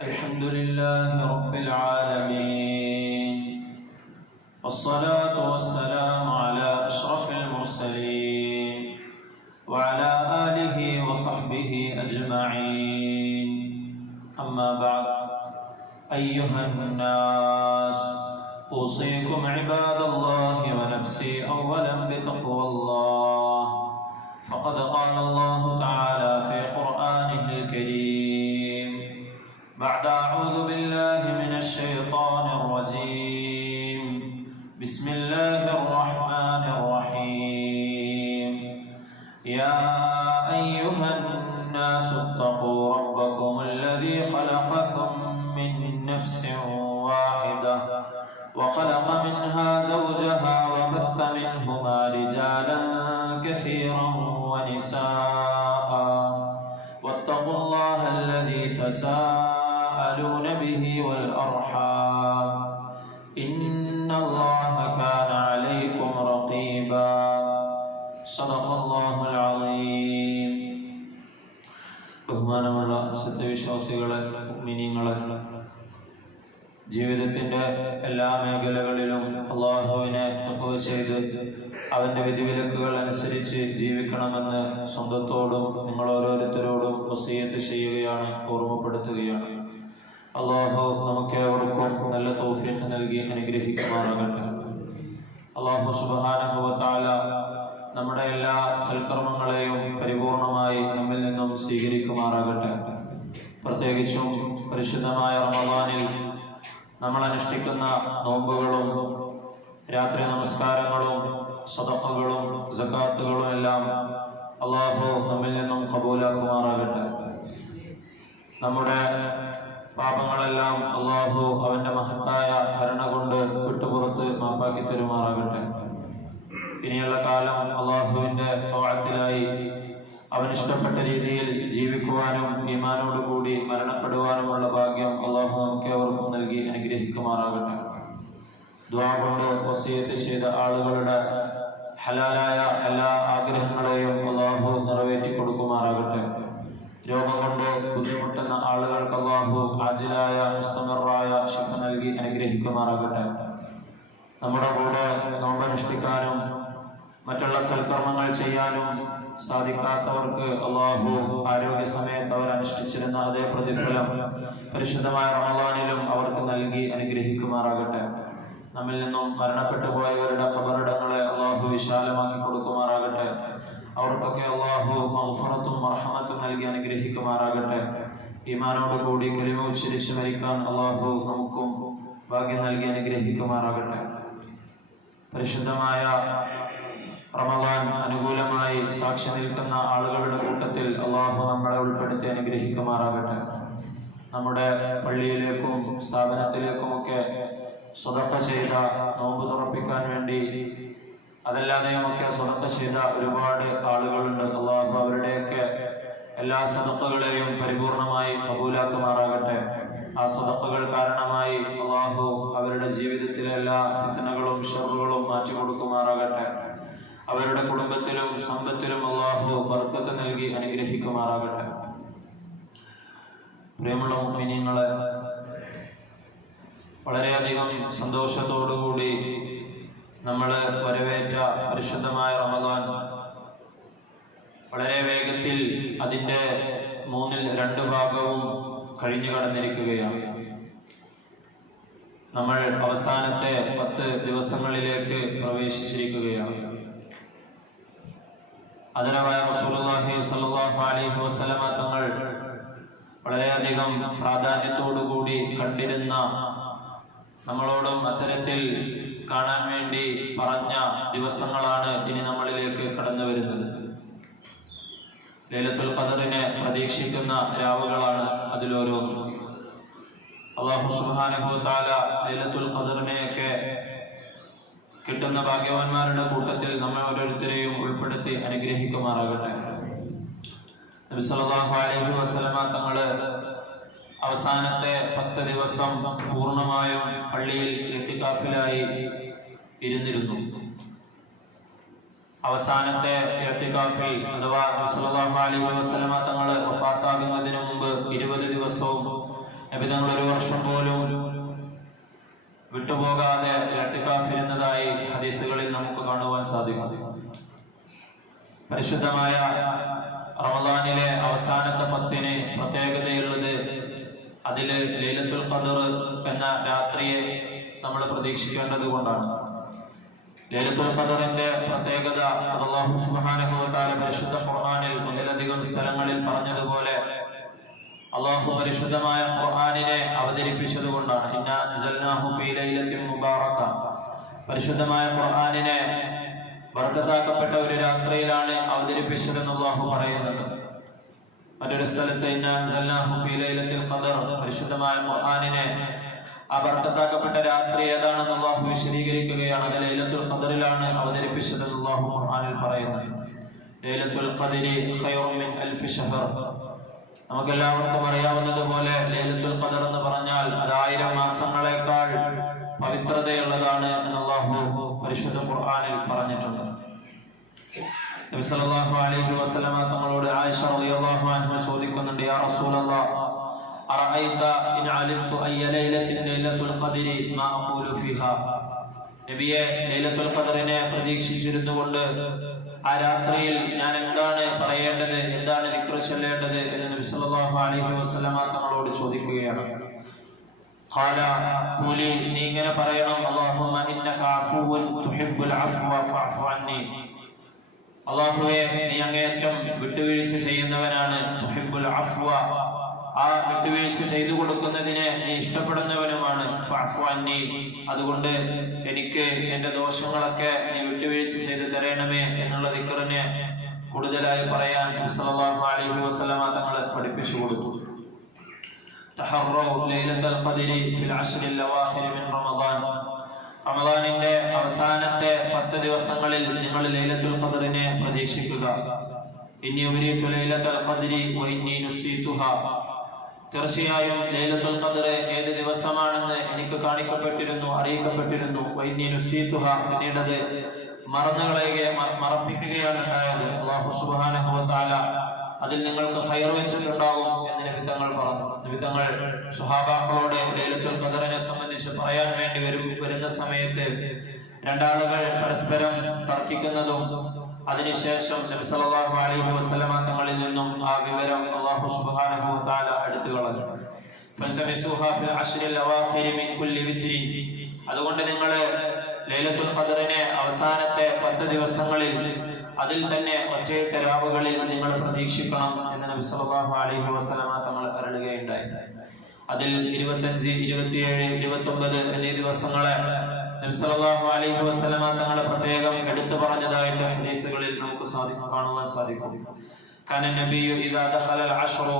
الحمد لله رب العالمين، والصلاة والسلام على أشرف المرسلين وعلى آله وصحبه أجمعين. أما بعد، أيها الناس، أوصيكم عباد الله ونفسي أولا بتقوى الله، فقد قال الله تعالى في قرآنه الكريم بعد أعوذ بالله من الشيطان الرجيم، بسم الله الرحمن الرحيم. يا أيها الناس اتقوا ربكم الذي خلقكم من نفس واحدة وخلق منها زوجها وبث منهما رجالا كثيرا ونساء، واتقوا الله الذي تساءلون به والأرحام، إن الله كان عليكم رقيبا. صدق الله العظيم. ബഹുമാനമുള്ള സത്യവിശ്വാസികളെ, മുഅ്മിനീങ്ങളെ, ജീവിതത്തിന്റെ എല്ലാ മേഖലകളിലും അള്ളാഹുവിനെ തഖ്വ ചെയ്ത് അവന്റെ വിധിവിലക്കുകൾ അനുസരിച്ച് ജീവിക്കണമെന്ന് സ്വന്തത്തോടും നിങ്ങൾ ഓരോരുത്തരോടും വസിയത്ത് ചെയ്യുകയാണ്, ഓർമ്മപ്പെടുത്തുകയാണ്. അള്ളാഹു നമുക്കേവർക്കും നല്ല തൗഫീഖ് നൽകി അനുഗ്രഹിക്കുമാറാകട്ടെ. അള്ളാഹു സുബ്ഹാനഹു വ തആല നമ്മുടെ എല്ലാ സൽക്കർമ്മങ്ങളെയും പരിപൂർണമായി നമ്മിൽ നിന്നും സ്വീകരിക്കുമാറാകട്ടെ. പ്രത്യേകിച്ചും പരിശുദ്ധമായ റമദാനിൽ നമ്മൾ അനുഷ്ഠിക്കുന്ന നോമ്പുകളും രാത്രി നമസ്കാരങ്ങളും സദഖകളും സകാത്തുകളും എല്ലാം അള്ളാഹു നമ്മിൽ നിന്നും ഖബൂലാക്കുമാറാകട്ടെ. നമ്മുടെ പാപങ്ങളെല്ലാം അള്ളാഹു അവന്റെ മഹത്തായ കരുണ കൊണ്ട് വിട്ടുപുറത്ത് മാപ്പാക്കി തരുമാറാകട്ടെ. ഇനിയുള്ള കാലം അള്ളാഹുവിന്റെ ത്വഅത്തിലായി അവനിഷ്ടപ്പെട്ട രീതിയിൽ ജീവിക്കുവാനും ഈമാനോടുകൂടി മരണപ്പെടുവാനുമുള്ള ഭാഗ്യം അള്ളാഹു നമുക്കേവർക്കും നൽകി അനുഗ്രഹിക്കുമാറാകട്ടെ. ദുആ കൊണ്ട് വസിയത്ത് ചെയ്ത ആളുകളുടെ ഹലാലായ എല്ലാ ആഗ്രഹങ്ങളെയും അള്ളാഹു നിറവേറ്റി കൊടുക്കുമാറാകട്ടെ. രോഗം കൊണ്ട് ബുദ്ധിമുട്ടുന്ന ആളുകൾക്ക് അള്ളാഹു ആജിലായ മുസ്തമറായ ശിഫ നൽകി അനുഗ്രഹിക്കുമാറാകട്ടെ. നമ്മുടെ കൂടെ നോമ്പനുഷ്ഠിക്കാനും മറ്റുള്ള സൽക്കർമ്മങ്ങൾ ചെയ്യാനും സാധിക്കാത്തവർക്ക് അള്ളാഹു ആരോഗ്യ സമയത്ത് അവർ അനുഷ്ഠിച്ചിരുന്ന അതേ പ്രതിഫലം പരിശുദ്ധമായ റമദാനിലും അവർക്ക് നൽകി അനുഗ്രഹിക്കുമാറാകട്ടെ. നമ്മിൽ നിന്നും മരണപ്പെട്ടു പോയവരുടെ ഖബറിടങ്ങളെ അള്ളാഹു വിശാലമാക്കി കൊടുക്കുമാറാകട്ടെ. അവർക്കൊക്കെ അള്ളാഹു മഗ്ഫിറത്തും മർഹമത്തും നൽകി അനുഗ്രഹിക്കുമാറാകട്ടെ. ഈമാനോടുകൂടി കലിമ ഉച്ചരിച്ച് മരിക്കാൻ അള്ളാഹു നമുക്കും ഭാഗ്യം നൽകി അനുഗ്രഹിക്കുമാറാകട്ടെ. പരിശുദ്ധമായ റമദാൻ അനുകൂലമായി സാക്ഷി നിൽക്കുന്ന ആളുകളുടെ കൂട്ടത്തിൽ അള്ളാഹു നമ്മളെ ഉൾപ്പെടുത്തി അനുഗ്രഹിക്കുമാറാകട്ടെ. നമ്മുടെ പള്ളിയിലേക്കും സ്ഥാപനത്തിലേക്കുമൊക്കെ സ്വതക്ക ചെയ്ത, നോമ്പ് തുറപ്പിക്കാൻ വേണ്ടി അതല്ലാതെയുമൊക്കെ സ്വതക്ക ചെയ്ത ഒരുപാട് ആളുകളുണ്ട്. അള്ളാഹു അവരുടെയൊക്കെ എല്ലാ സദഖകളെയും പരിപൂർണമായി ഖബൂലാക്കുമാറാകട്ടെ. ആ സദഖകൾ കാരണമായി അള്ളാഹു അവരുടെ ജീവിതത്തിലെ എല്ലാ ഫിത്നകളും ശർറുകളും മാറ്റി കൊടുക്കുമാറാകട്ടെ. അവരുടെ കുടുംബത്തിലും സമ്പത്തിലും അള്ളാഹു ബർക്കത്ത് നൽകി അനുഗ്രഹിക്കുമാറാകട്ടെ. പ്രിയമുള്ള മുഅ്മിനീങ്ങളെ, വളരെയധികം സന്തോഷത്തോടുകൂടി നമ്മൾ വരവേറ്റ പരിശുദ്ധമായ റമദാൻ വളരെ വേഗത്തിൽ അതിൻ്റെ 2/3 ഭാഗവും കഴിഞ്ഞു കടന്നിരിക്കുകയാണ്. നമ്മൾ അവസാനത്തെ 10 ദിവസങ്ങളിലേക്ക് പ്രവേശിച്ചിരിക്കുകയാണ്. ആദരവായ റസൂലുള്ളാഹി സ്വല്ലല്ലാഹു അലൈഹി വസല്ലമ തങ്ങൾ വളരെയധികം പ്രാധാന്യത്തോടുകൂടി കണ്ടിരുന്ന, നമ്മളോടും അത്തരത്തിൽ കാണാൻ വേണ്ടി പറഞ്ഞ ദിവസങ്ങളാണ് ഇനി നമ്മളിലേക്ക് കടന്നു വരുന്നത്. ലൈലത്തുൽ ഖദറിനെ പ്രതീക്ഷിക്കുന്ന രാവുകളാണ് അതിലോരോന്നും. അല്ലാഹു സുബ്ഹാനഹു വ തആല ലൈലത്തുൽ ഖദറിനെയൊക്കെ കിട്ടുന്ന ഭാഗ്യവാന്മാരുടെ കൂട്ടത്തിൽ നമ്മെ ഓരോരുത്തരെയും ഉൾപ്പെടുത്തി അനുഗ്രഹിക്കുമാറാകട്ടെ. നബി സല്ലല്ലാഹു അലൈഹി വസല്ലമ തങ്ങള് അവസാനത്തെ 10 ദിവസം പൂർണ്ണമായും പള്ളിയിൽ ഇഅ്തികാഫിലായി ഇരുന്നിരുന്നു. അവസാനത്തെ ഇഅ്തികാഫിൽ അഥവാ സല്ലല്ലാഹു അലൈഹി വസല്ലമ തങ്ങൾ വഫാത്താകുന്നതിന് മുമ്പ് 20 ദിവസവും നബി തങ്ങൾ ഒരു വർഷം പോലും വിട്ടുപോകാതെ ഇഅ്തികാഫിരുന്നതായി ഹദീസുകളിൽ നമുക്ക് കാണുവാൻ സാധിക്കും. പരിശുദ്ധമായ റമദാനിലെ അവസാനത്തെ 10 പ്രത്യേകതയുള്ളത് അതിൽ ലൈലത്തുൽ ഖദർ എന്ന രാത്രിയെ നമ്മൾ പ്രതീക്ഷിക്കേണ്ടത് കൊണ്ടാണ്. ലൈലത്തുൽ ഖദറിന്റെ പ്രത്യേകത അല്ലാഹു സുബ്ഹാനഹു വ തആല പരിശുദ്ധ ഖുർആനിൽ ഒന്നിലധികം സ്ഥലങ്ങളിൽ പറഞ്ഞതുപോലെ അല്ലാഹു പരിശുദ്ധമായ ഖുർആനിനെ അവതരിപ്പിച്ചതുകൊണ്ടാണ്. ഇന്നാ അൻസൽനാഹു ഫീ ലൈലത്തിൻ മുബാറക, പരിശുദ്ധമായ ഖുർആനിനെ ബർക്കത്താക്കപ്പെട്ട ഒരു രാത്രിയിലാണ് അവതരിപ്പിച്ചതെന്ന് അല്ലാഹു പറയുന്നത്. മറ്റൊരു സ്ഥലത്ത് ഇന്നാ അൻസൽനാഹു ഫീ ലൈലത്തിൽ ഖദർ, പരിശുദ്ധമായ ഖുർആനിനെ ആ ബർക്കത്താക്കപ്പെട്ട രാത്രി ഏതാണെന്ന് അല്ലാഹു വിശദീകരിക്കുകയാണ്. അത് ലൈലത്തുൽ ഖദറിലാണ് അവതരിപ്പിച്ചതെന്ന് അല്ലാഹു ഖുർആനിൽ പറയുന്നത്. ലൈലത്തുൽ ഖദരി ഖൈറും മിൻ അൽഫി ശഹർ, നമുക്കെല്ലാവർക്കും അറിയാവുന്നതുപോലെ ലൈലത്തുൽ ഖദർ എന്ന് പറഞ്ഞാൽ അത് 1000 മാസങ്ങളെക്കാൾ പവിത്രതയുള്ളതാണ് എന്ന് അല്ലാഹു പരിശുദ്ധ ഖുർആനിൽ പറഞ്ഞിട്ടുണ്ട്. നബി സല്ലല്ലാഹു അലൈഹി വസല്ലമ തങ്ങളോട് ആയിഷ റളിയല്ലാഹു അൻഹ ചോദിക്കുന്നുണ്ട്, യാ റസൂലല്ലാഹ് അറഅയ്ത ഇൻ അലിംതു അയ്യ ലൈലത്തിൻ ലൈലത്തുൽ ഖദരി മാ അഖൂലു ഫീഹാ, നബിയെ ലൈലത്തുൽ ഖദറിനെ പ്രതീക്ഷിച്ചിരുന്നുകൊണ്ട് ആ രാത്രിയിൽ ഞാൻ എന്താണ് പറയേണ്ടത്, എന്താണ് ദിക്ർ ചൊല്ലേണ്ടത് എന്ന് നബി സല്ലല്ലാഹു അലൈഹി വസല്ലമ തങ്ങളോട് ചോദിക്കുകയാണ്. ഖാല ഖൂലി, നീ ഇങ്ങനെ പറയണം, അല്ലാഹുമ്മ ഇന്നക അഫൂവുൻ തുഹിബ്ബുൽ അഫ്വ ഫഅഫു അന്നി, അല്ലാഹുവേ നീ അങ്ങേയറ്റം വിട്ടുവീഴ്ച ചെയ്യുന്നവനാണ്, തുഹിബ്ബുൽ അഫ്വ ആ വിട്ടുവീഴ്ച ചെയ്തു കൊടുക്കുന്നതിനെ നീ ഇഷ്ടപ്പെടുന്നവനുമാണ്, ഫഅഫു അന്നി അതുകൊണ്ട് എനിക്ക് എന്റെ ദോഷങ്ങളൊക്കെ നീ വിട്ടുവീഴ്ച ചെയ്തു തരണമേ എന്നുള്ള ദിക്റിനെ കൂടുതലായി പറയാൻ സല്ലല്ലാഹു അലൈഹി വസല്ലമ തങ്ങൾ പഠിപ്പിച്ചു കൊടുത്തു. തഹറു ലൈലത്തുൽ ഖദരി ഫിൽ അശ്റിൽ അവാഖിർ മിൻ റമദാൻ, റമദാനിന്റെ അവസാനത്തെ 10 ദിവസങ്ങളിൽ നിങ്ങൾ ലൈലത്തുൽ ഖദറിനെ പ്രതീക്ഷിക്കുക. ഇന്നി ഉരീതു ലൈലത്തുൽ ഖദരി വ ഇന്നി നുസീതുഹാ, തീർച്ചയായും ലൈലത്തുൽ ഖദർ ഏത് ദിവസമാണെന്ന് എനിക്ക് കാണിക്കപ്പെട്ടിരുന്നു, അറിയിക്കപ്പെട്ടിരുന്നു. വ ഇന്നി നുസീതുഹാ, പിന്നീടത് മറപ്പിക്കുകയാണ് ഉണ്ടായത്. അല്ലാഹു സുബ്ഹാനഹു വ തആല അതിൽ നിങ്ങൾക്ക് ഖൈർ വെച്ചിട്ടുണ്ടാകും എന്ന് നബി തങ്ങൾ പറഞ്ഞു. നബി തങ്ങൾ സ്വഹാബാക്കളോട് ലൈലത്തുൽ ഖദറിനെ സംബന്ധിച്ച് പറയാൻ വേണ്ടി വരുന്ന സമയത്ത് രണ്ടാളുകൾ പരസ്പരം തർക്കിക്കുന്നതും അതിനുശേഷം നബി സല്ലല്ലാഹു അലൈഹി വസല്ലമ തങ്ങളിൽ നിന്നും ആ വിവരം അല്ലാഹു സുബ്ഹാനഹു വ തആല എടുത്തു കളഞ്ഞു. ഫൽതമിസുഹാ ഫിൽ അശ്റിൽ അവാഖിർ മിൻ കുല്ലി വിത്രി, അതുകൊണ്ട് നിങ്ങൾ ലൈലത്തുൽ ഖദറിനെ അവസാനത്തെ 10 ദിവസങ്ങളിൽ അതിൽ തന്നെ ഒറ്റയിട്ട രാവുകളിൽ നിങ്ങൾ പ്രതീക്ഷിക്കണം എന്ന് നബി സല്ലല്ലാഹു അലൈഹി വസല്ലമ തങ്ങൾ അരുളുകയുണ്ടായി. അതിൽ 25, 27, 29 എന്നീ ദിവസങ്ങളെ നബി സല്ലല്ലാഹു അലൈഹി വസല്ലമ തങ്ങൾ പ്രത്യേകം എടുത്തു പറഞ്ഞതായിട്ട് ഹദീസുകളിൽ നമുക്ക് കാണുവാൻ സാധിക്കും. കാന നബിയു ഇദാ ദഖല അൽ-അശ്റു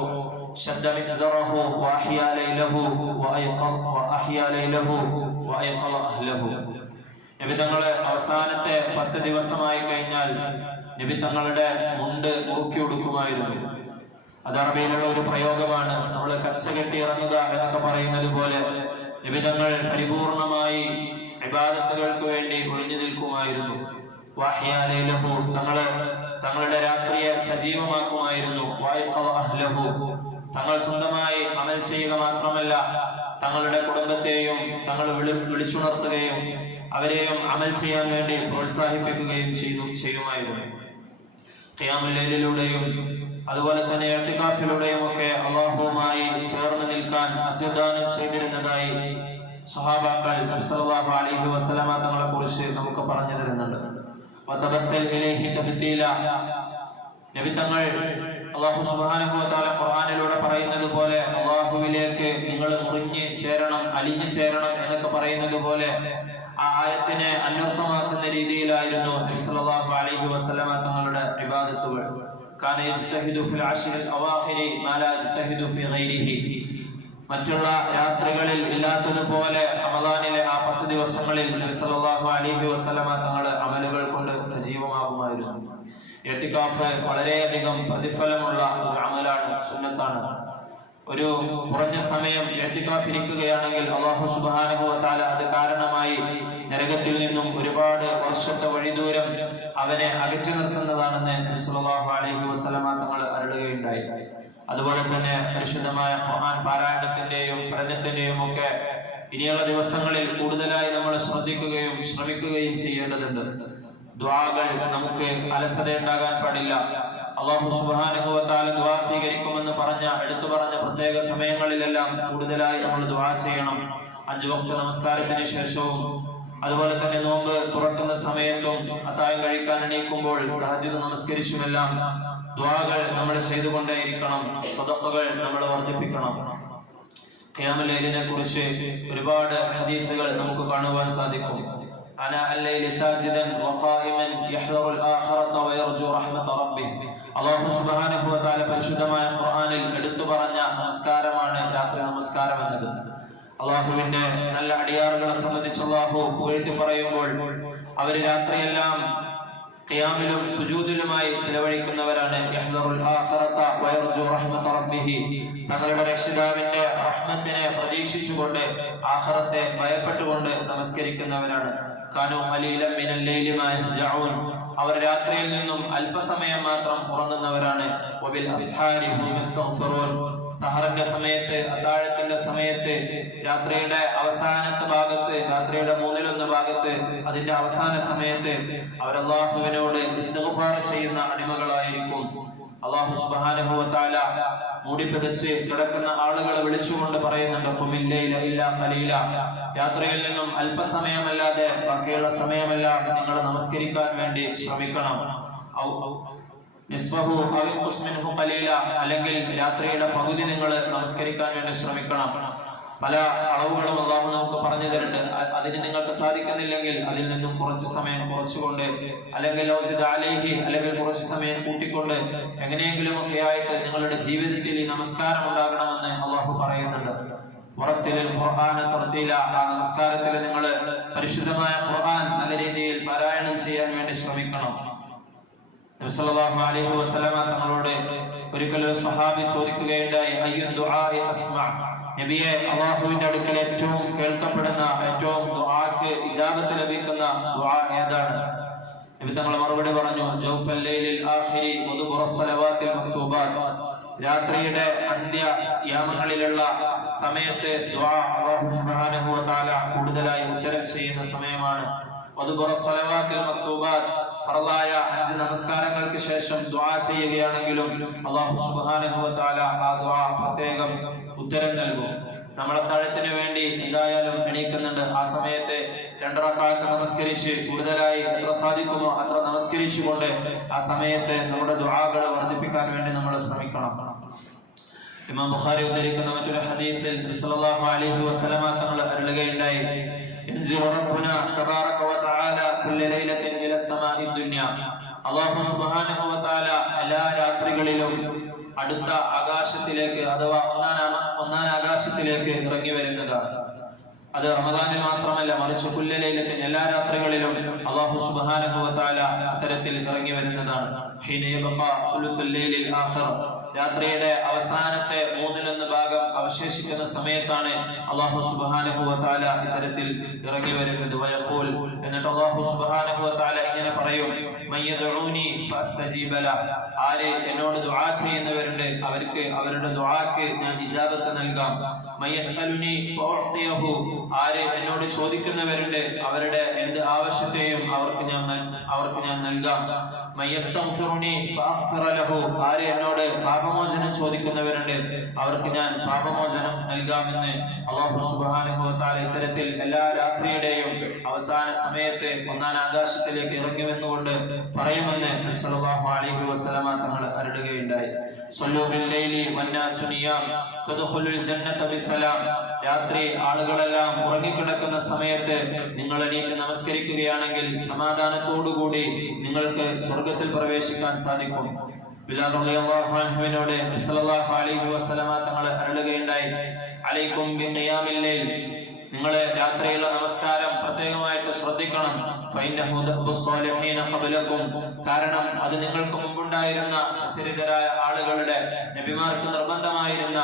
ശദ്ദ മിഅ്സറഹു വഅഹ്യാ ലൈലഹു വഅഹ്യാ ലൈലഹു വഅയഖള അഹ്ലഹു, നബി തങ്ങളെ അവസാനത്തെ 10 ദിവസമായി കഴിഞ്ഞാൽ നബി തങ്ങളുടെ മുണ്ട് മുറുക്കി ഉടുക്കുമായിരുന്നു. അത് അറബിയിലുള്ള ഒരു പ്രയോഗമാണ്. നമ്മൾ കച്ച കെട്ടി ഇറങ്ങുക എന്നൊക്കെ പറയുന്നത് പോലെ നബി തങ്ങൾ പരിപൂർണമായി ഇബാദത്തുകൾക്ക് വേണ്ടി ഒഴിഞ്ഞു നിൽക്കുമായിരുന്നു. വഅഹ്യാ ലൈലഹു, തങ്ങളുടെ രാത്രിയെ സജീവമാക്കുമായിരുന്നു. വഅയഖള അഹ്ലഹു, തങ്ങൾ സ്വന്തമായി അമൽ ചെയ്യുക മാത്രമല്ല തങ്ങളുടെ കുടുംബത്തെയും തങ്ങൾ വിളിച്ചുണർത്തുകയും അവരെയും അമൽ ചെയ്യാൻ വേണ്ടി പ്രോത്സാഹിപ്പിക്കുകയും ചെയ്യുമായിരുന്നു. ഖിയാമുൽ ലൈലിലൂടെയും അതുപോലെ തന്നെ ഇഅ്തികാഫിലൂടെയും ഒക്കെ അല്ലാഹുവുമായി ചേർന്ന് നിൽക്കാൻ അത്യുദാനം ചെയ്തിരുന്നതായി സ്വഹാബാക്കൾ നബി സല്ലല്ലാഹു അലൈഹി വസല്ലമ തങ്ങളെ കുറിച്ച് നമുക്ക് പറഞ്ഞു തരുന്നുണ്ട്. വതബത്തൽ ഇലൈഹി തബ്തീല, നബി തങ്ങൾ അല്ലാഹു സുബ്ഹാനഹു വ തആല ഖുർആനിലൂടെ പറയുന്നത് പോലെ അല്ലാഹുവിലേക്ക് നിങ്ങൾ മുറിഞ്ഞ് ചേരണം, അലിഞ്ഞു ചേരണം എന്നൊക്കെ പറയുന്നത് പോലെ ആ ആയത്തിനെ അന്വർത്ഥമാക്കുന്ന രീതിയിലായിരുന്നു നബി സല്ലല്ലാഹു അലൈഹി വസല്ലമ തങ്ങളുടെ ഇബാദത്തുകൾ. കാന യജ്തഹിദു ഫിൽ അശ്റിൽ അവാഖിരി മാ ലാ യജ്തഹിദു ഫി ഗൈരിഹി, മറ്റുള്ള രാത്രികളിൽ ഇല്ലാത്തതുപോലെ റമദാനിലെ ആ 10 ദിവസങ്ങളിൽ നബി സല്ലല്ലാഹു അലൈഹി വസല്ലമ തങ്ങളുടെ അമലുകൾ കൊണ്ട് സജീവമാകുമായിരുന്നു. ഇഅ്തികാഫ് വളരെയധികം പ്രതിഫലമുള്ള ഒരു അമലാണ്, സുന്നത്താണ്. ഒരു കുറഞ്ഞ സമയം ഇഅ്തികാഫ് ഇരിക്കുകയാണെങ്കിൽ അല്ലാഹു സുബ്ഹാനഹു വ തആല അത് കാരണമായി നരകത്തിൽ നിന്നും ഒരുപാട് വർഷത്തെ വഴിദൂരം അവനെ അകറ്റി നിർത്തുന്നതാണെന്ന് നബി സല്ലല്ലാഹു അലൈഹി വസല്ലമ തങ്ങൾ അരുളുകയുണ്ടായി. അതുപോലെ തന്നെ പരിശുദ്ധമായ ഖുർആൻ പാരായണത്തിന്റെയും പഠനത്തിന്റെയും ഒക്കെ ഇനിയുള്ള ദിവസങ്ങളിൽ കൂടുതലായി നമ്മൾ ശ്രദ്ധിക്കുകയും ശ്രമിക്കുകയും ചെയ്യേണ്ടതുണ്ട്. ദുആകൾ നമുക്ക് അലസതയുണ്ടാകാൻ പാടില്ല. അല്ലാഹു സുബ്ഹാനഹു വ തആല ദുആ സ്വീകരിക്കുമെന്ന് എടുത്തു പറഞ്ഞ പ്രത്യേക സമയങ്ങളിലെല്ലാം കൂടുതലായി നമ്മൾ ദുആ ചെയ്യണം. 5 വക്ത നമസ്കാരത്തിന് ശേഷവും അതുപോലെ തന്നെ നോമ്പ് തുറക്കുന്ന സമയത്തും അത്താഴം കഴിക്കാൻ എണീക്കുമ്പോൾ തഹജ്ജുദ് നമസ്കരിച്ചുമെല്ലാം ദുആകൾ നമ്മൾ ചെയ്തുകൊണ്ടേയിരിക്കണം. സദഖകൾ നമ്മൾ വർദ്ധിപ്പിക്കണം. ഖിയാമുൽ ലൈലിനെ കുറിച്ച് ഒരുപാട് ഹദീസുകൾ നമുക്ക് കാണുവാൻ സാധിക്കും. അനാ അൽ-ലൈലി സാജിദൻ വഖായിമൻ യഹ്ദറുൽ ആഖിറത വയർജു റഹ്മത റബ്ബിഹി. അല്ലാഹു സുബ്ഹാനഹു വ തആല പരിശുദ്ധമായ ഖുർആനിൽ എടുത്തു പറഞ്ഞ നമസ്കാരമാണ് രാത്രി നമസ്കാരം എന്നത്. അല്ലാഹുവിന്റെ നല്ല അടിയാറുകളെ സംബന്ധിച്ച് അല്ലാഹു പുകഴ്ത്തി പറയുമ്പോൾ അവർ രാത്രിയെല്ലാം ഖിയാമിലും സുജൂദിലുമായി ചിലവഴിക്കുന്നവരാണ്. യഹ്ദറുൽ ആഖിറത വയർജു റഹ്മത റബ്ബിഹി. തങ്ങളുടെ രക്ഷിതാവിന്റെ റഹ്മത്തിനെ പ്രതീക്ഷിച്ചുകൊണ്ട് ആഖിറത്തെ ഭയപ്പെട്ടുകൊണ്ട് നമസ്കരിക്കുന്നവരാണ്. കാനൂ ഖലീലൻ മിനൽ ലൈലി മാ യഹ്ജഊൻ. അവർ രാത്രിയിൽ നിന്നും അല്പസമയം മാത്രം ഉറങ്ങുന്നവരാണ്. വബിൽ അസ്ഹാരി ഹും യസ്തഗ്ഫിറൂൻ. സഹറിന്റെ സമയത്ത്, അത്താഴത്തിന്റെ സമയത്ത്, രാത്രിയുടെ അവസാനത്തെ ഭാഗത്ത്, രാത്രിയുടെ 1/3 ഭാഗത്ത്, അതിന്റെ അവസാന സമയത്ത് അവർ അല്ലാഹുവിനോട് ഇസ്തിഗ്ഫാർ ചെയ്യുന്ന അടിമകളായിരിക്കും. അല്ലാഹു സുബ്ഹാനഹു വ തആല മൂടിപ്പിടിച്ച് കിടക്കുന്ന ആളുകളെ വിളിച്ചുകൊണ്ട് പറയുന്നുണ്ട്, ഖുമിൽ ലൈല ഇല്ലാ ഖലീല. രാത്രിയിൽ നിന്നും അല്പസമയമല്ലാതെ ബാക്കിയുള്ള സമയമെല്ലാം നിങ്ങൾ നമസ്കരിക്കാൻ വേണ്ടി ശ്രമിക്കണം. നിസ്ഫഹു ഔ യൻഖുസ് മിൻഹു ഖലീല. അല്ലെങ്കിൽ രാത്രിയുടെ പകുതി നിങ്ങൾ നമസ്കരിക്കാൻ വേണ്ടി ശ്രമിക്കണം. പല അളവുകളും അല്ലാഹു നമുക്ക് പറഞ്ഞു തരുന്നുണ്ട്. അതിന് നിങ്ങൾക്ക് സാധിക്കുന്നില്ലെങ്കിൽ അതിൽ നിന്നും കുറച്ച് സമയം കുറച്ചുകൊണ്ട്, അല്ലെങ്കിൽ അല്ലെങ്കിൽ കുറച്ച് സമയം കൂട്ടിക്കൊണ്ട്, എങ്ങനെയെങ്കിലും ഒക്കെ ആയിട്ട് നിങ്ങളുടെ ജീവിതത്തിൽ ഈ നമസ്കാരം ഉണ്ടാകണമെന്ന് അല്ലാഹു പറയുന്നുണ്ട്. ആ നമസ്കാരത്തിൽ നിങ്ങൾ പരിശുദ്ധമായ ഖുർആൻ നല്ല രീതിയിൽ പാരായണം ചെയ്യാൻ വേണ്ടി ശ്രമിക്കണം. നബി സല്ലല്ലാഹു അലൈഹി വസല്ലമ തങ്ങളോട് ഒരിക്കൽ ഒരു സ്വഹാബി ചോദിക്കുകയുണ്ടായി, അയ്യു ദുആഇ അസ്മഅ. നബിയെ, അല്ലാഹുവിന്റെ അടുക്കൽ ഏറ്റവും കേൾക്കപ്പെടുന്ന, ഏറ്റവും ദുആക്ക് ഇജാബത്ത് ലഭിക്കുന്ന ദുആ ഏതാണ്? നബി തങ്ങൾ മറുപടി പറഞ്ഞു, ജൗഫൽ ലൈലിൽ ആഖിരി വദുബുറ സ്വലവാത്തിൽ മക്തൂബാത്ത്. രാത്രിയുടെ അന്ത്യയാമങ്ങളിലുള്ള സമയത്ത് ദുആ അല്ലാഹു സുബ്ഹാനഹു വ തആല കൂടുതലായി ഉത്തരം ചെയ്യുന്ന സമയമാണ്. വദുബുറ സ്വലവാത്തിൽ മക്തൂബാത്ത്. ഫർളായ 5 നമസ്കാരങ്ങൾക്ക് ശേഷം ദുആ ചെയ്യുകയാണെങ്കിലും അല്ലാഹു സുബ്ഹാനഹു വ തആല ആ ദുആ പ്രത്യേകം ഉത്തരം നൽകും. നമ്മൾ അത്താഴത്തിന് വേണ്ടി എന്തായാലും എണീക്കുന്നുണ്ട്. ആ സമയത്ത് 2 റക്അത്ത് നമസ്കരിച്ച് കൂടുതലായി എത്ര സാധിക്കുമോ അത്ര നമസ്കരിച്ചുകൊണ്ട് ആ സമയത്ത് നമ്മുടെ ദുആകൾ വർദ്ധിപ്പിക്കാൻ വേണ്ടി നമ്മൾ ശ്രമിക്കണം. ഇമാം ബുഖാരി ഉദ്ധരിക്കുന്ന മറ്റൊരു ഹദീസിൽ നബി സല്ലല്ലാഹു അലൈഹി വസല്ലമ തങ്ങൾ അരുളുകയുണ്ടായി, യൻസിറു റബ്ബുനാ തബാറക വ തആല കുല്ല ലൈലത്തിൻ ഇല സമാഇ ദുനിയ. അല്ലാഹു സുബ്ഹാനഹു വ തആല എല്ലാ രാത്രികളിലും അടുത്ത ആകാശത്തിലേക്ക്, അഥവാ ഒന്നാം ആകാശത്തിലേക്ക് ഇറങ്ങി വരുന്നതാണ്. അത് റമദാനിൽ മാത്രമല്ല, മറിച്ച് കുല്ല ലൈലത്തിൻ എല്ലാ രാത്രികളിലും അല്ലാഹു സുബ്ഹാനഹു വ തആല അത്തരത്തിൽ ഇറങ്ങി വരുന്നതാണ്. ഹീന യബ്ഖാ സുലുസുൽ ലൈലിൽ ആഖിർ. രാത്രിയുടെ അവസാനത്തെ 1/3 ഭാഗം അവശേഷിക്കുന്ന സമയത്താണ് അല്ലാഹു സുബ്ഹാനഹു വ തആല ഇത്തരത്തിൽ ഇറങ്ങി വരുന്നത്. വയഖൂൽ. എന്നിട്ട് അല്ലാഹു സുബ്ഹാനഹു വ തആല ഇങ്ങനെ പറയും, മയ്യദഊനി ഫഅസ്തജീബ ലഹു. ആര് എന്നോട് ദുആ ചെയ്യുന്നവരുണ്ട് അവർക്ക് അവരുടെ ദുആക്ക് ഞാൻ ഇജാബത്ത് നൽകാം. മയ്യസ്അലുനി ഫഅഅതിയഹു. ആര് എന്നോട് ചോദിക്കുന്നവരുണ്ട് അവരുടെ എന്ത് ആവശ്യത്തെയും അവർക്ക് ഞാൻ നൽകാം. മയ്യസ്തഗ്ഫിറുനി ഫഅഗ്ഫിറ ലഹു. ആര് എന്നോട് പാപമോചനം ചോദിക്കുന്നവരുണ്ട് അവർക്ക് ഞാൻ പാപമോചനം നൽകാമെന്ന് അല്ലാഹു സുബ്ഹാനഹു വ തആല ഇത്തരത്തിൽ എല്ലാ രാത്രിയുടെയും അവസാന സമയത്ത് ഒന്നാം ആകാശത്തിലേക്ക് ഇറങ്ങി വന്നുകൊണ്ട് പറയുമെന്ന് നബി സല്ലല്ലാഹു അലൈഹി വസല്ലമ തങ്ങൾ അരുളുകയുണ്ടായി. സ്വല്ലൂ ബിൽ ലൈലി വന്നാസു നിയാം തദ്ഖുലുൽ ജന്നത ബിസലാം. രാത്രി ആളുകളെല്ലാം ഉറങ്ങിക്കിടക്കുന്ന സമയത്ത് നിങ്ങൾ എണീറ്റ് നമസ്കരിക്കുകയാണെങ്കിൽ സമാധാനത്തോടുകൂടി നിങ്ങൾക്ക് സ്വർഗ്ഗത്തിൽ പ്രവേശിക്കാൻ സാധിക്കും. ബിലാൽ റളിയല്ലാഹു അൻഹുവിനോട് നബി സല്ലല്ലാഹു അലൈഹി വസല്ലമ തങ്ങൾ അരുളുകയുണ്ടായി, അലൈക്കും ബിഖിയാമിൽ ലൈൽ. നിങ്ങൾ രാത്രിയിലുള്ള നമസ്കാരം പ്രത്യേകമായിട്ട് ശ്രദ്ധിക്കണം. ഫഇന്നഹു ദഅബുസ് സ്വാലിഹീന ഖബലകും. കാരണം അത് നിങ്ങൾക്ക് മുമ്പുണ്ടായിരുന്ന സച്ചരിതരായ ആളുകളുടെ, നബിമാർക്ക് നിർബന്ധമായിരുന്ന,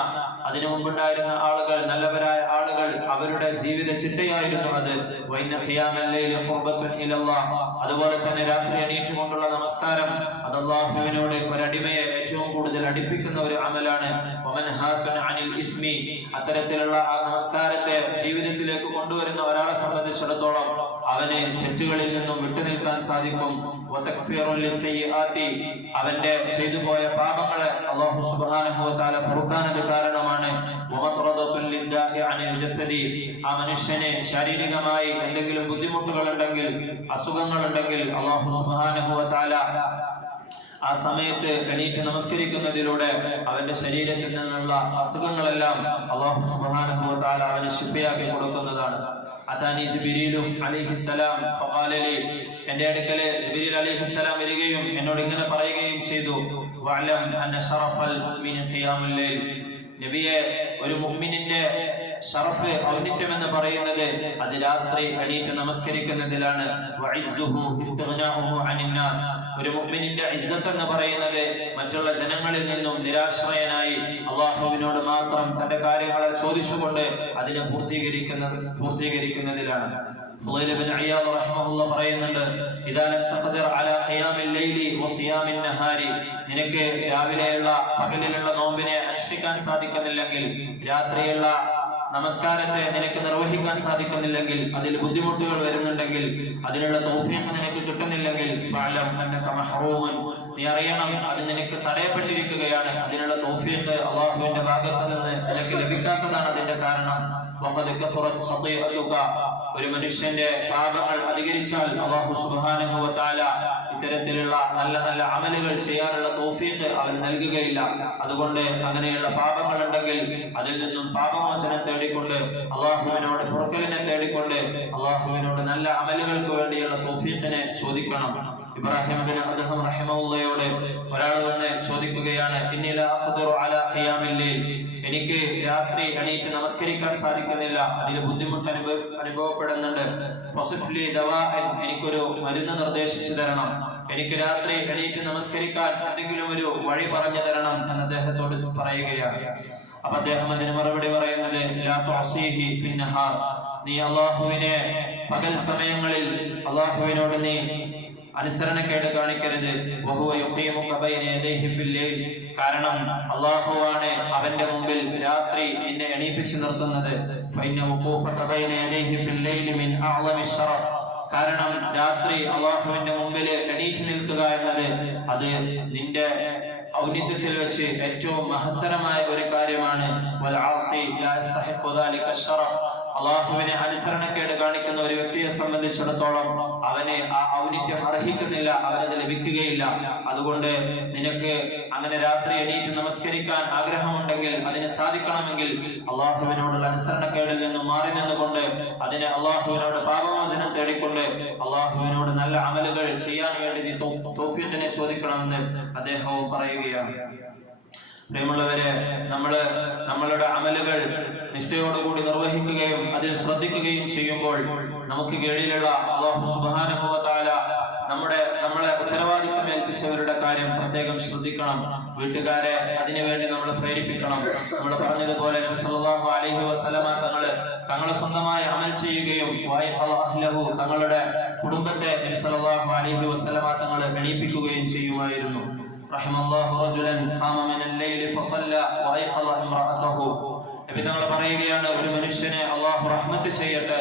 അതിനു മുമ്പുണ്ടായിരുന്ന ആളുകൾ, നല്ലവരായ ആളുകൾ, അവരുടെ ജീവിത ചിട്ടയായിരുന്നു അത്. വഇന്ന ഖിയാമൽ ലൈലി ഖുർബത്തുൻ ഇലല്ലാഹ്. അതുപോലെ തന്നെ രാത്രി എണീറ്റുകൊണ്ടുള്ള നമസ്കാരം അത് അല്ലാഹുവിനോട് ഒരടിമയെ ഏറ്റവും കൂടുതൽ അടുപ്പിക്കുന്ന ഒരു അമലാണ്. അത്തരത്തിലുള്ള ആ നമസ്കാരത്തെ ജീവിതത്തിലേക്ക് കൊണ്ടുവരുന്ന ഒരാളെ സംബന്ധിച്ചിടത്തോളം അവന് തെറ്റുകളിൽ നിന്നും വിട്ടുനിൽക്കാൻ സാധിക്കും. അവന്റെ ചെയ്തു പോയ പാപങ്ങളെ അല്ലാഹു സുബ്ഹാനഹു വ തആല പൊറുക്കാൻ അത് കാരണമാണ്. ആ മനുഷ്യന് ശാരീരികമായി എന്തെങ്കിലും ബുദ്ധിമുട്ടുകൾ ഉണ്ടെങ്കിൽ, അസുഖങ്ങൾ ഉണ്ടെങ്കിൽ അല്ലാഹു സുബ്ഹാനഹു വ തആല ആ സമയത്ത് എണീറ്റ് നമസ്കരിക്കുന്നതിലൂടെ അവന്റെ ശരീരത്തിൽ നിന്നുള്ള അസുഖങ്ങളെല്ലാം അല്ലാഹു സുബ്ഹാനഹു വ തആല അവന് ശിഫയാക്കി കൊടുക്കുന്നതാണ്. അതാനി ജിബ്രീലു അലൈഹിസ്സലാം ഫഖാല ലി, എൻ്റെ അടുക്കൽ ജിബ്രീൽ അലൈഹിസ്സലാം വരികയും എന്നോട് ഇങ്ങനെ പറയുകയും ചെയ്തു, വഅലം അന്ന ശറഫൽ മുഅ്മിനി ഖിയാമുൽ ലൈൽ, നബിയെ, ഒരു മുഅ്മിനിന്റെ ഷറഫ്, ഔന്നിത്യം എന്ന് പറയുന്നത് അത് രാത്രി എണീറ്റ് നമസ്കരിക്കുന്നതിലാണ്. വഇസ്സുഹു ഇസ്തിഗ്നാഉഹു അനിന്നാസ്, ഒരു മുഅ്മിനിന്റെ ഇസ്സത്ത് എന്ന് പറയുന്നത് മറ്റുള്ള ജനങ്ങളിൽ നിന്നും നിരാശ്രയനായി അല്ലാഹുവിനോട് മാത്രം തന്റെ കാര്യങ്ങളെ ചോദിച്ചുകൊണ്ട് അതിനെ പൂർത്തീകരിക്കുന്നതിലാണ്. ഫുളൈൽ ഇബ്നു ഇയാദ് റഹിമഹുല്ലാഹ് പറയുന്നുണ്ട്, ഇദാ ലം തഖദിർ അലാ ഖിയാമിൽ ലൈലി വസിയാമിൻ നഹാരി, നിനക്ക് രാവിലെയുള്ള പകലിലുള്ള നോമ്പിനെ അനുഷ്ഠിക്കാൻ സാധിക്കുന്നില്ലെങ്കിൽ, രാത്രിയുള്ള നമസ്കാരത്തെ നിനക്ക് നിർവഹിക്കാൻ സാധിക്കുന്നില്ലെങ്കിൽ, അതിൽ ബുദ്ധിമുട്ടുകൾ വരുന്നുണ്ടെങ്കിൽ, അതിനുള്ള തൗഫീഖ് നിനക്ക് കിട്ടുന്നില്ലെങ്കിൽ, ഫഅലം അന്നക മഹ്റൂമുൻ, നീ അറിയണം അത് നിനക്ക് തടയപ്പെട്ടിരിക്കുകയാണ്. അതിനുള്ള തൗഫീഖ് അല്ലാഹുവിന്റെ ഭാഗത്ത് നിന്ന് നിനക്ക് ലഭിക്കാത്തതാണ് അതിന്റെ കാരണം. വഖദ് കഫറത് ഖതീഅതുക, ഒരു മനുഷ്യന്റെ പാപങ്ങൾ അധികരിച്ചാൽ അല്ലാഹു സുബ്ഹാനഹു വ തആല ഇത്തരത്തിലുള്ള നല്ല നല്ല അമലുകൾ ചെയ്യാനുള്ള തൗഫീഖ് അവന് നൽകുകയില്ല. അതുകൊണ്ട് അങ്ങനെയുള്ള പാപങ്ങൾ ഉണ്ടെങ്കിൽ അതിൽ നിന്നും പാപമോചനം തേടിക്കൊണ്ട്, അല്ലാഹുവിനോട് പൊറുക്കലിനെ തേടിക്കൊണ്ട്, അല്ലാഹുവിനോട് നല്ല അമലുകൾക്ക് വേണ്ടിയുള്ള തൗഫീഖിനെ ചോദിക്കണം. ഇബ്രാഹിം ബിൻ അദ്ഹം റഹിമഹുള്ളയോട് ഒരാൾ വന്ന് ചോദിക്കുകയാണ്, ഇന്നി ലാ അഖ്ദിറു അലാ ഖിയാമിൽ ലൈൽ, എനിക്ക് രാത്രി എണീറ്റ് നമസ്കരിക്കാൻ സാധിക്കുന്നില്ല, അതിൽ ബുദ്ധിമുട്ട് അനുഭവപ്പെടുന്നുണ്ട്. ഫസ്ഫ്ലി ദവാഅൻ, എനിക്കൊരു മരുന്ന് നിർദ്ദേശിച്ചു തരണം, എനിക്ക് രാത്രി എണീറ്റ് നമസ്കരിക്കാൻ എന്തെങ്കിലും ഒരു വഴി പറഞ്ഞു തരണം എന്ന് അദ്ദേഹത്തോട് പറയുകയാണ്. അപ്പൊ അദ്ദേഹം അതിന് മറുപടി പറയുന്നത്, ലാ തുഅസീഹി ഫിന്നഹാർ, നീ അല്ലാഹുവിനെ പകൽ സമയങ്ങളിൽ അല്ലാഹുവിനോട് നീ അനുസരണക്കേട് കാണിക്കരുത്. വഹുവ യുഖീമുക ബൈന യദൈഹി ഫിൽ ലൈൽ, കാരണം അല്ലാഹുവാണ് അവന്റെ മുമ്പിൽ രാത്രി നിന്നെ എണീപ്പിച്ചു നിർത്തുന്നത്. ഫഇന്ന വഖൂഫക ബൈന യദൈഹി ഫിൽ ലൈൽ മിൻ അഅ്ളമി ശറഫ്, കാരണം രാത്രി അല്ലാഹുവിന്റെ മുമ്പിൽ എണീറ്റ് നിൽക്കുക എന്നത് അത് നിന്റെ ഔന്നിത്യത്തിൽ വെച്ച് ഏറ്റവും മഹത്തരമായ ഒരു കാര്യമാണ്. വൽ ആസി ലാ യസ്തഹിഖു ദാലിക ശറഫ്, അല്ലാഹുവിനെ അനുസരണക്കേട് കാണിക്കുന്ന ഒരു വ്യക്തിയെ സംബന്ധിച്ചിടത്തോളം അവന് ആ ഔന്നിത്യം അർഹിക്കുന്നില്ല, അവനത് ലഭിക്കുകയില്ല. അതുകൊണ്ട് നിനക്ക് അങ്ങനെ രാത്രി എണീറ്റ് നമസ്കരിക്കാൻ ആഗ്രഹമുണ്ടെങ്കിൽ, അതിന് സാധിക്കണമെങ്കിൽ അല്ലാഹുവിനോടുള്ള അനുസരണക്കേടിൽ നിന്നും മാറി നിന്നുകൊണ്ട്, അതിന് അല്ലാഹുവിനോട് പാപമോചനം തേടിക്കൊണ്ട്, അല്ലാഹുവിനോട് നല്ല അമലുകൾ ചെയ്യാൻ വേണ്ടി നീ തൗഫീഖിനെ ചോദിക്കണമെന്ന് അദ്ദേഹവും പറയുകയാണ്. പ്രിയമുള്ളവരെ, നമ്മളുടെ അമലുകൾ നിഷ്ഠയോടുകൂടി നിർവഹിക്കുകയും അതിൽ ശ്രദ്ധിക്കുകയും ചെയ്യുമ്പോൾ നമുക്ക് കീഴിലുള്ള അല്ലാഹു സുബ്ഹാനഹു വ തആല നമ്മളെ ഉത്തരവാദിത്തം ഏൽപ്പിച്ചവരുടെ കാര്യം പ്രത്യേകം ശ്രദ്ധിക്കണം. വീട്ടുകാരെ അതിനുവേണ്ടി നമ്മൾ പ്രേരിപ്പിക്കണം. നമ്മൾ പറഞ്ഞതുപോലെ നബി സല്ലല്ലാഹു അലൈഹി വസല്ലമ തങ്ങളെ സ്വന്തമായി അമൽ ചെയ്യുകയും തങ്ങളുടെ കുടുംബത്തെ നബി സല്ലല്ലാഹു അലൈഹി വസല്ലമ തങ്ങൾ എണീപ്പിക്കുകയും ചെയ്യുമായിരുന്നു. റഹിമല്ലാഹു റജുലൻ ഖാമ മിനൽ ലൈലി ഫസല്ല വഅയ്ഖള ഇംറഅതഹു, നബി തങ്ങൾ പറയുകയാണ്, ഒരു മനുഷ്യനെ അല്ലാഹു റഹ്മത്ത് ചെയ്യട്ടെ,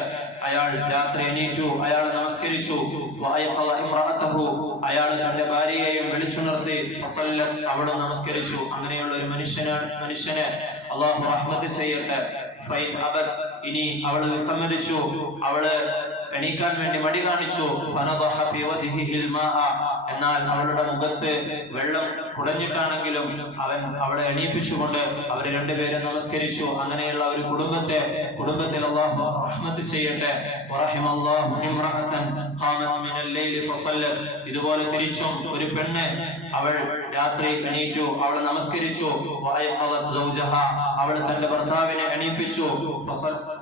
അയാൾ രാത്രി എണീറ്റു, അയാൾ നമസ്കരിച്ചു. വഅയ്ഖള ഇംറഅതഹു, അയാൾ തന്റെ ഭാര്യയെയും വിളിച്ചുണർത്തി. ഫസല്ലത്, അവൾ നമസ്കരിച്ചു. അങ്ങനെയുള്ള ഒരു മനുഷ്യനെ അല്ലാഹു റഹ്മത്ത് ചെയ്യട്ടെ. ഫൈൻ അബത്, ഇനി അവൾ വിസമ്മതിച്ചു, അവള് എണീക്കാൻ വേണ്ടി മടി കാണിച്ചു. ഫനദഹ ഫി വജ്ഹിഹിൽ മാഅ, എന്നാൽ അവളുടെ മുഖത്ത് വെള്ളം കുടഞ്ഞിട്ടാണെങ്കിലും അവളെ എണീപ്പിച്ചുകൊണ്ട് അവർ രണ്ടുപേരും നമസ്കരിച്ചു. അങ്ങനെയുള്ള ഒരു കുടുംബത്തിൽ അല്ലാഹു റഹ്മത്ത് ചെയ്യട്ടെ. വറഹിമല്ലാഹു ഇംറഅതൻ ഖാമത് മിനൽ ലൈലി ഫസല്ലത്, ഇതുപോലെ തിരിച്ചും ഒരു പെണ്ണ്, അവൾ രാത്രി എണീറ്റു, അവൾ നമസ്കരിച്ചു. വഅയ്ഖളത് സൗജഹ, അവൾ തന്റെ ഭർത്താവിനെ എണീപ്പിച്ചു.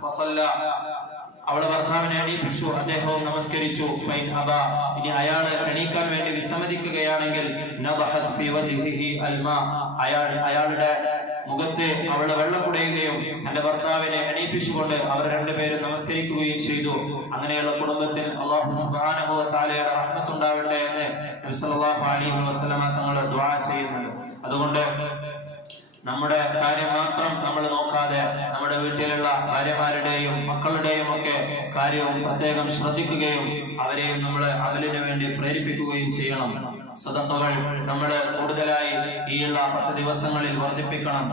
ഫസല്ല, അവളെ ഭർത്താവിനെ എണീപ്പിച്ചു, അദ്ദേഹവും നമസ്കരിച്ചു. ഫൈൻ അബ, ഇനി അയാൾ എണീക്കാൻ വേണ്ടി വിസമ്മതിക്കുകയാണെങ്കിൽ നദഹത് ഫി വജ്ഹിഹി അൽമാ, അയാളുടെ മുഖത്ത് അവള് വെള്ളം കുടയുകയും തന്റെ ഭർത്താവിനെ എണീപ്പിച്ചുകൊണ്ട് അവർ രണ്ടുപേരും നമസ്കരിക്കുകയും ചെയ്തു. അങ്ങനെയുള്ള കുടുംബത്തിൽ അല്ലാഹു സുബ്ഹാനഹു വ തആലയുടെ റഹ്മത്തുണ്ടാവട്ടെ എന്ന് നബി സല്ലല്ലാഹു അലൈഹി വസല്ലമ തങ്ങൾ ദുആ ചെയ്യുന്നുണ്ട്. അതുകൊണ്ട് നമ്മുടെ കാര്യം മാത്രം നമ്മൾ നോക്കാതെ നമ്മുടെ വീട്ടിലുള്ള ഭാര്യമാരുടെയും മക്കളുടെയും ഒക്കെ കാര്യവും പ്രത്യേകം ശ്രദ്ധിക്കുകയും അവരെയും നമ്മൾ അമലിന് വേണ്ടി പ്രേരിപ്പിക്കുകയും ചെയ്യണം. സദഖകൾ നമ്മൾ കൂടുതലായി ഈ 10 ദിവസങ്ങളിൽ വർദ്ധിപ്പിക്കണം.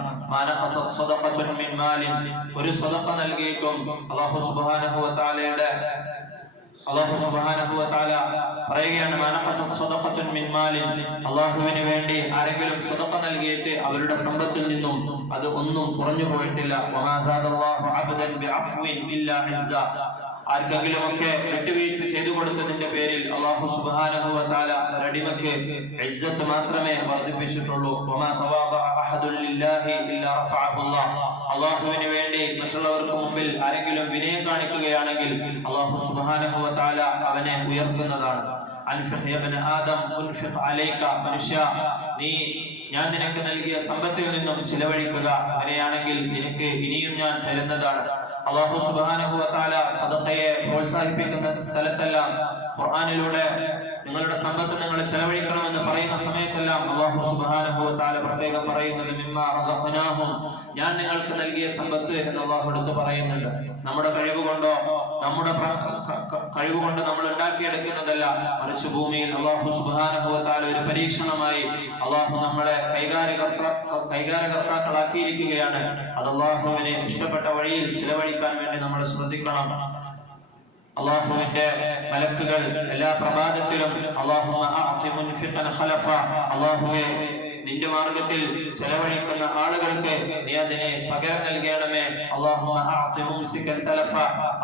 ഒരു സദഖ നൽകിയിട്ടും അല്ലാഹു സുബ്ഹാനഹു വ തആലയുടെ പറയുകയാണ്, അള്ളാഹുവിന് വേണ്ടി ആരെങ്കിലും സദഖ നൽകിയിട്ട് അവരുടെ സമ്പത്തിൽ നിന്നും അത് ഒന്നും കുറഞ്ഞു പോയിട്ടില്ല. ആർക്കെങ്കിലും ഒക്കെ വിട്ടുവീഴ്ച ചെയ്തു കൊടുത്തതിന്റെ പേരിൽ അല്ലാഹു സുബ്ഹാനഹു വ തആല അടിമക്ക് ഇസ്സത്ത് മാത്രമേ വർദ്ധിപ്പിച്ചിട്ടുള്ളൂ. അള്ളാഹുവിന് വേണ്ടി മറ്റുള്ളവർക്ക് മുമ്പിൽ ആരെങ്കിലും വിനയം കാണിക്കുകയാണെങ്കിൽ അല്ലാഹു സുബ്ഹാനഹു വ തആല അവനെ ഉയർത്തുന്നതാണ്. മനുഷ്യ, നീ ഞാൻ നിനക്ക് നൽകിയ സമ്പത്തിൽ നിന്നും ചിലവഴിക്കുക, അങ്ങനെയാണെങ്കിൽ നിനക്ക് ഇനിയും ഞാൻ തരുന്നതാണ്. അല്ലാഹു സുബ്ഹാനഹു വ തആല സദഖയെ പ്രോത്സാഹിപ്പിക്കുന്ന സ്ഥലത്തെല്ലാം ഖുർആനിലൂടെ നിങ്ങളുടെ സമ്പത്ത് നിങ്ങൾ ചെലവഴിക്കണമെന്ന് പറയുന്ന സമയത്തെല്ലാം അല്ലാഹു സുബ്ഹാനഹു വ തആല പ്രത്യേകം പറയുന്നത് മിമ്മാ റസഖനാഹും, ഞാൻ നിങ്ങൾക്ക് നൽകിയ സമ്പത്ത് എന്ന് അല്ലാഹു എടുത്ത് പറയുന്നുണ്ട്. നമ്മുടെ കഴിവുകൊണ്ടോ നമ്മുടെ കഴിവുകൊണ്ട് നമ്മൾ ഉണ്ടാക്കിയെടുക്കുന്നതല്ല, മറിച്ച് ഭൂമിയിൽ അല്ലാഹു സുബ്ഹാനഹു വ തആല ഒരു പരീക്ഷണമായി അല്ലാഹു നമ്മളെ കൈകാര്യകർത്താക്കളാക്കിയിരിക്കുകയാണ്. അത് അല്ലാഹുവിനെ ഇഷ്ടപ്പെട്ട വഴിയിൽ ചിലവഴിക്കാൻ വേണ്ടി നമ്മൾ ശ്രദ്ധിക്കണം. അല്ലാഹുവിന്റെ മലക്കുകൾ എല്ലാ പ്രഭാതത്തിലും അല്ലാഹുമ്മ അഅതി മുൻഫിഖൻ ഖലഫ, അല്ലാഹുവേ നിന്റെ മാർഗത്തിൽ ചെലവഴിക്കുന്ന ആളുകൾക്ക് നീ അതിനെ പകരം നൽകണമേ. അല്ലാഹുമ്മ അഅതി മുംസികൻ തലഫ,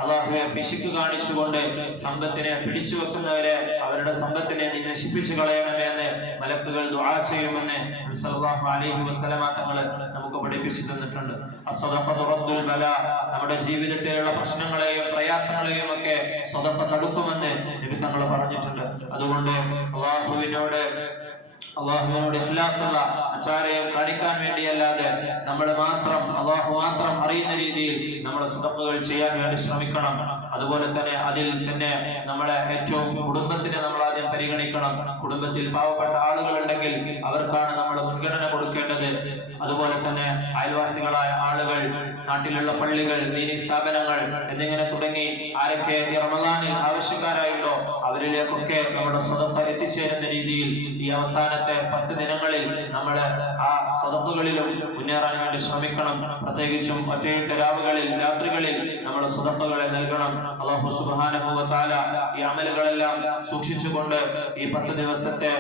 അല്ലാഹുവേ പിശുക്ക് കാണിച്ചുകൊണ്ട് സമ്പത്തിനെ പിടിച്ചു വെക്കുന്നവരെ അവരുടെ സമ്പത്തിനെ നീ നശിപ്പിച്ചു കളയണമേ എന്ന് മലക്കുകൾ ദുആ ചെയ്യുമെന്ന് നബി സല്ലല്ലാഹു അലൈഹി വസല്ലമ തങ്ങൾ നമുക്ക് പഠിപ്പിച്ചു തന്നിട്ടുണ്ട്. അസ്സദഖതു റദ്ദുൽ ബലാ, നമ്മുടെ ജീവിതത്തിലുള്ള പ്രശ്നങ്ങളെയും പ്രയാസങ്ങളെയും ഒക്കെ സദഖ തടുക്കുമെന്ന് നബി തങ്ങൾ പറഞ്ഞിട്ടുണ്ട്. അതുകൊണ്ട് അള്ളാഹുവിനോട് ഇഖ്ലാസുള്ള മറ്റാരെയും കാണിക്കാൻ വേണ്ടിയല്ലാതെ നമ്മൾ മാത്രം അള്ളാഹു മാത്രം അറിയുന്ന രീതിയിൽ നമ്മുടെ സദഖകൾ ചെയ്യാൻ വേണ്ടി ശ്രമിക്കണം. അതുപോലെ തന്നെ അതിൽ തന്നെ നമ്മളെ ഏറ്റവും കുടുംബത്തിനെ നമ്മൾ ആദ്യം പരിഗണിക്കണം. കുടുംബത്തിൽ പാവപ്പെട്ട ആളുകൾ ഉണ്ടെങ്കിൽ അവർക്കാണ് നമ്മൾ മുൻഗണന കൊടുക്കേണ്ടത്. അതുപോലെ തന്നെ അയൽവാസികളായ ആളുകൾ, നാട്ടിലുള്ള പള്ളികൾ, ദീനി സ്ഥാപനങ്ങൾ എന്നിങ്ങനെ തുടങ്ങി ആരൊക്കെ റമദാനിൽ ആവശ്യക്കാരായുണ്ടോ അവരിലേക്കൊക്കെ നമ്മുടെ സദഖ എത്തിച്ചേരുന്ന രീതിയിൽ ഈ അവസാനത്തെ 10 ദിനങ്ങളിൽ നമ്മൾ ആ സദഖകളിലും മുന്നേറാൻ വേണ്ടി ശ്രമിക്കണം. പ്രത്യേകിച്ചും ഒറ്റയിട്ട രാത്രികളിൽ നമ്മൾ സദഖകളെ നൽകണം. അല്ലാഹു സുബ്ഹാനഹു വ തആല ഈ അമലുകളെല്ലാം സൂക്ഷിച്ചുകൊണ്ട് ഈ 10 ദിവസത്തെ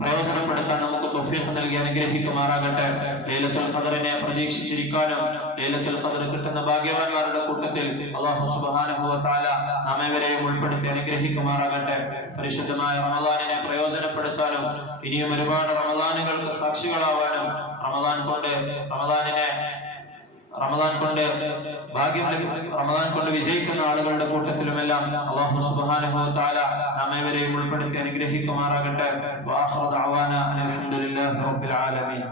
പ്രയോജനപ്പെടുത്താൻ നമുക്ക് തൗഫീഖ് നൽകി അനുഗ്രഹിക്കുമാറാകട്ടെ. ലൈലത്തുൽ ഖദറിനെ പ്രതീക്ഷിച്ചിരിക്കാനും ലൈലത്തുൽ ഖദർ കിട്ടുന്ന ഭാഗ്യവാന്മാരുടെ കൂട്ടത്തിൽ അല്ലാഹു സുബ്ഹാനഹു വ തആല നമ്മെവരെയും ഉൾപ്പെടുത്തി അനുഗ്രഹിക്കുമാറാകട്ടെ. പരിശുദ്ധമായ റമദാനിനെ പ്രയോജനപ്പെടുത്താനും ഇനിയും ഒരുപാട് റമദാനുകൾക്ക് സാക്ഷികളാവാനും റമദാൻ കൊണ്ട് വിജയിക്കുന്ന ആളുകളുടെ കൂട്ടത്തിലുമെല്ലാം അല്ലാഹു സുബ്ഹാനഹു വ തആല നമ്മെവരെയും ഉൾപ്പെടുത്തി അനുഗ്രഹിക്കുമാറാകട്ടെ. വആഖിറു ദഅവാന അൽഹംദുലില്ലാഹി റബ്ബിൽ ആലമീൻ.